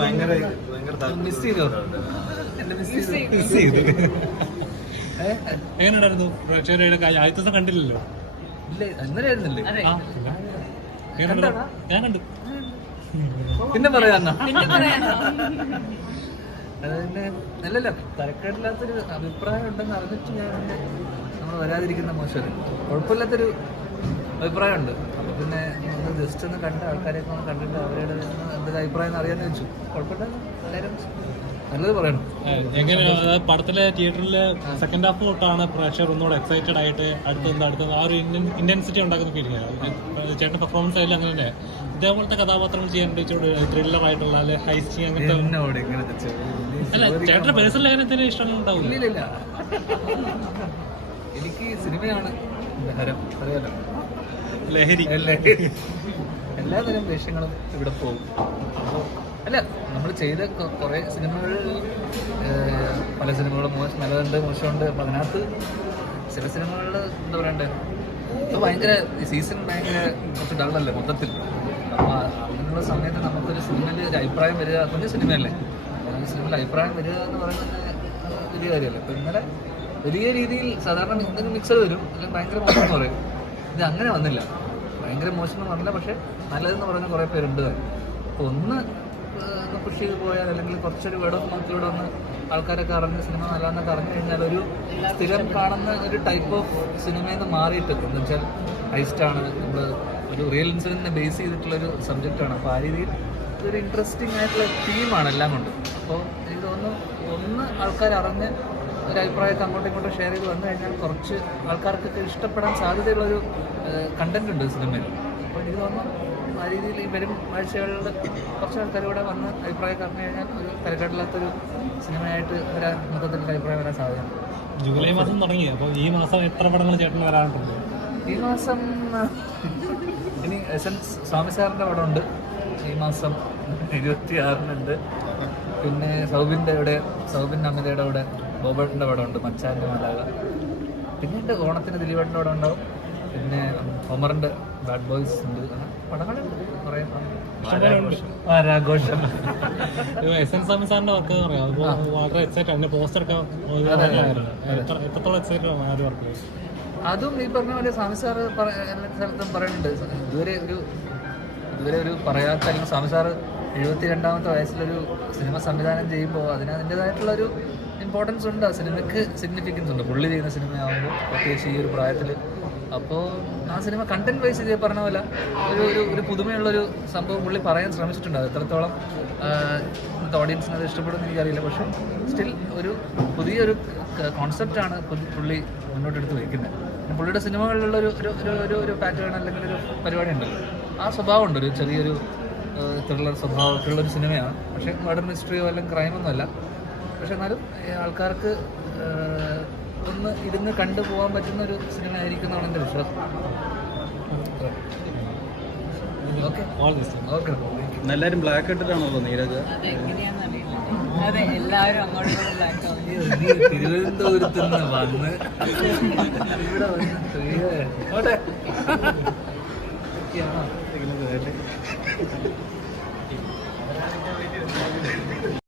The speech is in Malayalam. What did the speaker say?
ഭയങ്കര മിസ് ചെയ്തോ എന്നെ മിസ് ചെയ്തു? എങ്ങനെയുണ്ടായിരുന്നു? പ്രേക്ഷകരുടെ കാര്യം ആദ്യത്തെ ദിവസം കണ്ടില്ലല്ലോ? ഞാൻ കണ്ടു. പിന്നെ പറയാന്നോ അതിന്റെ അല്ലല്ല തരക്കേടില്ലാത്തൊരു അഭിപ്രായം ഉണ്ടെന്ന് അറിഞ്ഞിട്ട് ഞാൻ നമ്മൾ വരാതിരിക്കുന്ന മോശമല്ല. കുഴപ്പമില്ലാത്തൊരു അഭിപ്രായമുണ്ട്. അപ്പൊ പിന്നെ ഒന്ന് ജസ്റ്റ് ഒന്ന് കണ്ട ആൾക്കാരെയൊക്കെ ഒന്ന് കണ്ടിട്ട് അവരുടെ എന്തൊരു അഭിപ്രായം എന്ന് അറിയാന്ന് വെച്ചു. കുഴപ്പമില്ല എല്ലാവരും നല്ലത് പറയണം. പടത്തിലെ തിയേറ്ററിലെ സെക്കൻഡ് ഹാഫ് തൊട്ടാണ് പ്രേക്ഷകർ ഒന്നുകൂടെ എക്സൈറ്റഡ് ആയിട്ട് അടുത്തത് അടുത്തത് ആ ഒരു ഇന്റൻസിറ്റി ഉണ്ടാക്കുന്ന ഫീലിംഗ് ചേട്ടൻ പെർഫോമൻസ് ആയാലും അങ്ങനെ തന്നെ ഇതേപോലത്തെ കഥാപാത്രങ്ങൾ ചെയ്യാൻ ത്രില്ലർ ആയിട്ടുള്ള അല്ലെ അങ്ങനത്തെ ചേട്ടന്റെ പേഴ്സണൽ എനിക്ക് സിനിമയാണ് ലഹരി. എല്ലാതരം വേഷങ്ങളും ഇവിടെ പോകും. അല്ല നമ്മൾ ചെയ്ത കുറെ സിനിമകളിൽ പല സിനിമകളും മോശം നല്ലതുണ്ട് മോശമുണ്ട്. അപ്പം അതിനകത്ത് ചില സിനിമകളിൽ എന്താ പറയണ്ടേ? അത് ഭയങ്കര സീസൺ ഭയങ്കര കുറച്ച് ഡള്ളല്ലേ മൊത്തത്തിൽ. അപ്പൊ അങ്ങനെയുള്ള സമയത്ത് നമുക്കൊരു സിനിമയിൽ ഒരു അഭിപ്രായം വരിക കുഞ്ഞു സിനിമയല്ലേ? സിനിമയിൽ അഭിപ്രായം വരിക എന്ന് പറയുന്നത് വലിയ കാര്യമല്ലേ. അപ്പൊ ഇന്നലെ വലിയ രീതിയിൽ സാധാരണ എന്തെങ്കിലും മിക്സർ വരും അല്ലെങ്കിൽ ഭയങ്കര മോശം എന്ന് പറയും. ഇത് അങ്ങനെ വന്നില്ല. ഭയങ്കര മോശം എന്ന് പറഞ്ഞില്ല പക്ഷെ നല്ലതെന്ന് പറഞ്ഞ കുറേ പേരുണ്ട്. അപ്പോൾ ഒന്ന് പുഷ് ചെയ്ത് പോയാൽ അല്ലെങ്കിൽ കുറച്ചൊരു വേർഡ് ഓഫ് ഒന്ന് ആൾക്കാരൊക്കെ അറിഞ്ഞ് സിനിമ നല്ലതെന്നൊക്കെ അറിഞ്ഞു കഴിഞ്ഞാൽ ഒരു സ്ഥിരം കാണുന്ന ഒരു ടൈപ്പ് ഓഫ് സിനിമയിൽ നിന്ന് മാറിയിട്ട് എന്ന് വെച്ചാൽ ഹൈസ്റ്റാണ് നമ്മൾ ഒരു റിയൽ ഇൻസിഡന്റിനെ ബേസ് ചെയ്തിട്ടുള്ളൊരു സബ്ജക്റ്റാണ് അപ്പോൾ ആ രീതിയിൽ ഒരു ഇൻട്രസ്റ്റിംഗ് ആയിട്ടുള്ള തീമാണ് എല്ലാം കൊണ്ട്. അപ്പോൾ എനിക്ക് ഒന്ന് ആൾക്കാർ അറിഞ്ഞ് ഒരു അഭിപ്രായമൊക്കെ അങ്ങോട്ടും ഇങ്ങോട്ടും ഷെയർ ചെയ്ത് വന്നു കഴിഞ്ഞാൽ കുറച്ച് ആൾക്കാർക്കൊക്കെ ഇഷ്ടപ്പെടാൻ സാധ്യതയുള്ളൊരു കണ്ടന്റ് ഉണ്ട് സിനിമയിൽ അപ്പോൾ എനിക്ക് ആ രീതിയിൽ ഈ വരും ആഴ്ചകളിൽ കുറച്ച് ആൾക്കാർ കൂടെ വന്ന് അഭിപ്രായം പറഞ്ഞു കഴിഞ്ഞാൽ ഒരു തിരക്കേടില്ലാത്തൊരു സിനിമയായിട്ട് വരാൻ മൊത്തത്തിൽ അഭിപ്രായം വരാൻ സാധ്യത ജൂലൈ മാസം തുടങ്ങി. അപ്പോൾ ഈ മാസം എത്ര പടങ്ങൾ ചേട്ടൻ വരാനുണ്ട് ഈ മാസം ഇനി എസ് എൻ സ്വാമി സാറിന്റെ പടമുണ്ട്. ഈ മാസം ഇരുപത്തി ആറിനുണ്ട് പിന്നെ സൗബിന്റെ ഇവിടെ സൗബിൻ അമിതയുടെ ഇവിടെ ബോബേട്ടിന്റെ പടമുണ്ട് മച്ചാന്റെ മലാക പിന്നെ ഉണ്ട് ഓണത്തിന് ദിലീപേട്ടന്റെ പടം ഉണ്ടാവും പിന്നെ ഒമറിന്റെ ബാഡ് ബോയ്സ് ഉണ്ട്. പടങ്ങളുണ്ട്. കുറേ ആരാഘോഷം എസ് എൻ സ്വാമി സാറിന്റെ വർക്ക് പറയാം. വളരെ എക്സൈറ്റ് ആണ്. പോസ്റ്റർ ഒക്കെ എത്ര- എത്രത്തോളം എക്സൈറ്റ് ആണ് ആ ഒരു വർക്ക് അതും ഈ പറഞ്ഞ പോലെ സ്വാമി സാറ് എല്ലാ സ്ഥലത്തും പറയുന്നുണ്ട്. ഇതുവരെ ഒരു ഇതുവരെ ഒരു പറയാത്ത അല്ലെങ്കിൽ സ്വാമി സാറ് എഴുപത്തി രണ്ടാമത്തെ വയസ്സിലൊരു സിനിമ സംവിധാനം ചെയ്യുമ്പോൾ അതിന് അതിന്റെതായിട്ടുള്ള ഒരു ഇമ്പോർട്ടൻസ് ഉണ്ട്. ആ സിനിമയ്ക്ക് സിഗ്നിഫിക്കൻസ് ഉണ്ട്. പുള്ളി ചെയ്യുന്ന സിനിമയാകുമ്പോൾ പ്രത്യേകിച്ച് ഈ ഒരു പ്രായത്തിൽ അപ്പോൾ ആ സിനിമ കണ്ടന്റ് വൈസ് ഇതേ പറഞ്ഞ പോലെ ഒരു ഒരു ഒരു പുതുമയുള്ളൊരു സംഭവം പുള്ളി പറയാൻ ശ്രമിച്ചിട്ടുണ്ട്. അത് എത്രത്തോളം ഇന്നത്തെ ഓഡിയൻസിന് അത് ഇഷ്ടപ്പെടുമെന്ന് എനിക്കറിയില്ല. പക്ഷേ സ്റ്റിൽ ഒരു പുതിയൊരു കോൺസെപ്റ്റാണ് പുള്ളി മുന്നോട്ടെടുത്ത് വയ്ക്കുന്നത് പുള്ളിയുടെ സിനിമകളിലുള്ള ഒരു ഒരു ഒരു ഒരു പാറ്റേൺ അല്ലെങ്കിൽ ഒരു പരിപാടി ഉണ്ടല്ലോ. ആ സ്വഭാവം ഉണ്ട് ഒരു ചെറിയൊരു ത്രില്ലർ സ്വഭാവമൊക്കെയുള്ള ഒരു സിനിമയാണ്. പക്ഷേ മർഡർ മിസ്റ്ററിയോ അല്ലെങ്കിൽ ക്രൈമൊന്നുമല്ല പക്ഷെ എന്നാലും ആൾക്കാർക്ക് ഒന്ന് ഇരുന്ന് കണ്ടു പോകാൻ പറ്റുന്ന ഒരു സിനിമ ആയിരിക്കും എന്നാണ് എന്റെ വിശ്വാസം. All this okay. എല്ലാരും ബ്ലാക്ക് ഇട്ടിട്ടാണല്ലോ നീരജ്. തിരുവനന്തപുരത്ത് നിന്ന് വന്ന് ഇവിടെ വന്ന്